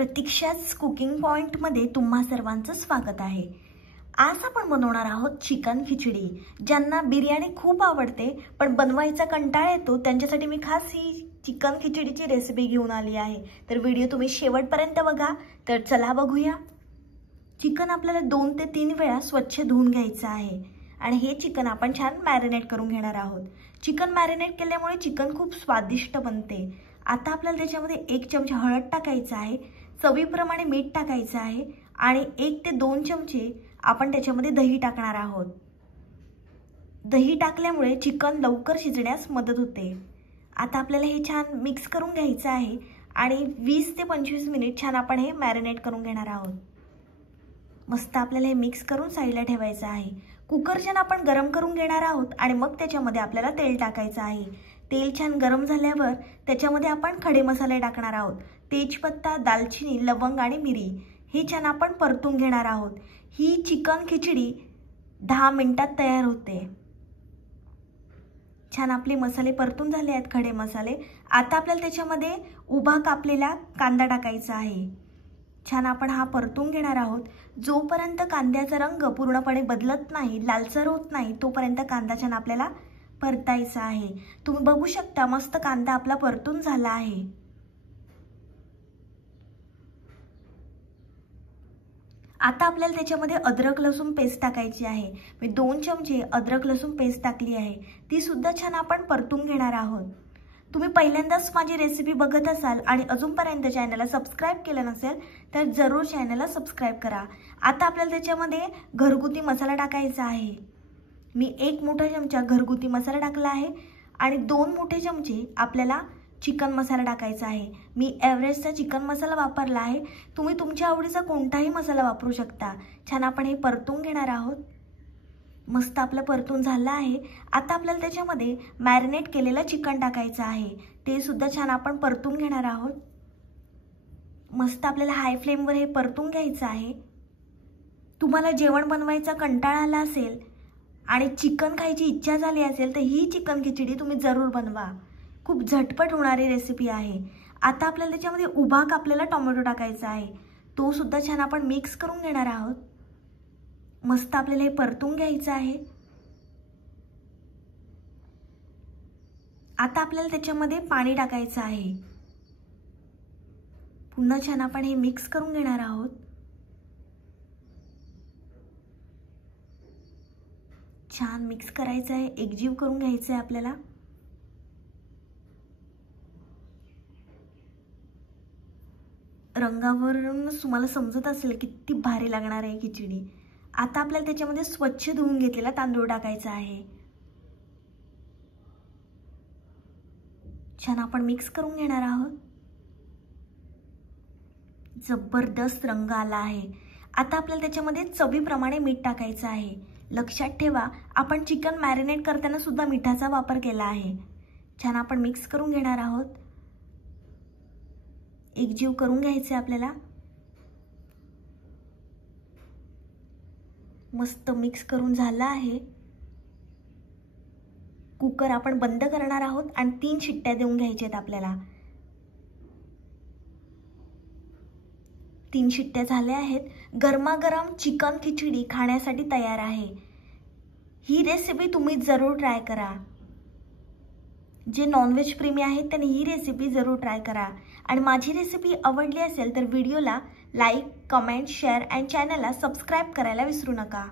प्रतीक्षाच cooking point मध्ये तुम्हा सर्वांचं स्वागत आहे। आज आपण बनवणार आहोत चिकन खिचडी। ज्यांना बिर्याणी खूप आवडते पण बनवायचा कंटाळा येतो त्यांच्यासाठी मी खास ही चिकन खिचडीची रेसिपी घेऊन आली आहे। तर व्हिडिओ तुम्ही शेवटपर्यंत बघा। तर चला बघूया। चिकन आपल्याला 2 ते 3 वेळा स्वच्छ धुवून घ्यायचं आहे आणि हे चिकन आपण छान मॅरिनेट करून घेणार आहोत। चिकन मॅरिनेट केल्यामुळे चिकन खूप स्वादिष्ट बनते। आता आपल्याला त्याच्यामध्ये 1 चमचा हळद टाकायचा आहे, चवीप्रमाणे मीठ टाकायचं आहे आणि 1 ते 2 चमचे आपण त्याच्यामध्ये दही टाकणार आहोत। दही टाकल्यामुळे चिकन लवकर शिजण्यास मदत होते। आता आपल्याला हे छान मिक्स करून घ्यायचं आहे आणि 20 ते 25 मिनिट छान आपण हे मॅरिनेट करून घेणार आहोत। मस्त आपल्याला हे मिक्स करून साईडला ठेवायचं आहे। कुकर छान आपण गरम करून घेणार आहोत आणि मग त्याच्यामध्ये आपल्याला तेल टाकायचं आहे। तेल छान गरम झाल्यावर त्याच्यामध्ये आपण खडे मसाले टाकणार आहोत। तेजपत्ता, दालचिनी, लवंग आणि मिरी हे छान आपण परतून घेणार आहोत। ही चिकन खिचडी 10 मिनिटात तयार होते। छान आपले मसाले परतून झाले आहेत, खडे मसाले। आता आपल्याला त्याच्यामध्ये उभा कापलेला कांदा टाकायचा आहे। छान आपण हा परतून घेणार आहोत। जोपर्यंत कांद्याचा रंग पूर्णपणे बदलत नाही, लालसर होत नाही, तोपर्यंत कांदा छान आपल्याला परतायचा आहे। तुम्ही बघू शकता मस्त कांदा आपला परतून झाला आहे। आता आपल्याला त्याच्यामध्ये अद्रक लसूण पेस्ट टाकायची आहे। मी 2 चमचे अद्रक लसूण पेस्ट टाकली आहे। ती सुद्धा छान आपण परतून घेणार आहोत। तुम्ही पहिल्यांदाच माझी रेसिपी बघत असाल आणि अजूनपर्यंत चॅनलला सबस्क्राइब केलं नसेल तर जरूर चॅनलला सबस्क्राइब करा। आता आपल्याला त्याच्यामध्ये घरगुती मसाला टाकायचा आहे। मी 1 मोठा चमचा घरगुती मसाला टाकला आहे आणि 2 मोठे चमचे आपल्याला चिकन मसाला टाकायचा आहे। मी एव्हरेस्टचा चिकन मसाला वापरला आहे। तुम्ही तुमच्या आवडीचा कोणताही मसाला वापरू शकता। छान आपण हे परतून घेणार आहोत। मस्त आपलं परतून झालं आहे। आता आपल्याला त्याच्यामध्ये मॅरिनेट केलेलं चिकन टाकायचं आहे। ते सुद्धा छान आपण परतून घेणार आहोत। मस्त आपल्याला हाय फ्लेमवर हे परतून घ्यायचं आहे। तुम्हाला जेवण बनवायचा कंटाळा आला असेल आणि चिकन खायची इच्छा झाली असेल तर ही चिकन खिचडी तुम्ही जरूर बनवा। खूप झटपट होणारी रेसिपी आहे। आता आपल्याला त्याच्यामध्ये उभा कापलेला टोमॅटो टाकायचा आहे। तो सुद्धा छान आपण मिक्स करून घेणार आहोत। मस्त आपल्याला हे परतून घ्यायचं आहे। आता आपल्याला त्याच्यामध्ये पाणी टाकायचं आहे। पुन्हा छान आपण हे मिक्स करून घेणार आहोत। छान मिक्स करायचं आहे, एकजीव करून घ्यायचं आहे आपल्याला। रंगावरूनच तुम्हाला समजत असेल किती भारी लागणार आहे खिचडी। आता आपल्याला त्याच्यामध्ये स्वच्छ धुवून घेतलेला तांदूळ टाकायचा आहे। छान आपण मिक्स करून घेणार आहोत। जबरदस्त रंग आला आहे। आता आपल्याला त्याच्यामध्ये चवीप्रमाणे मीठ टाकायचं आहे। लक्षात ठेवा आपण चिकन मॅरिनेट करताना सुद्धा मिठाचा वापर केला आहे। छान आपण मिक्स करून घेणार आहोत। एकजीव करून घ्यायचे आपल्याला। मस्त मिक्स करून झाला आहे। कुकर आपण बंद करणार आहोत आणि 3 शिट्ट्या देऊन घ्यायच्यात आपल्याला। 3 शिट्ट्या झाल्या आहेत। गरमागरम चिकन खिचडी खाण्यासाठी तयार आहे। ही रेसिपी तुम्ही जरूर ट्राय करा। जे नॉनव्हेज प्रेमी आहेत त्यांनी ही रेसिपी जरूर ट्राय करा आणि माझी रेसिपी आवडली असेल तर व्हिडिओला लाईक, कमेंट, शेअर आणि चॅनलला सबस्क्राइब करायला विसरू नका।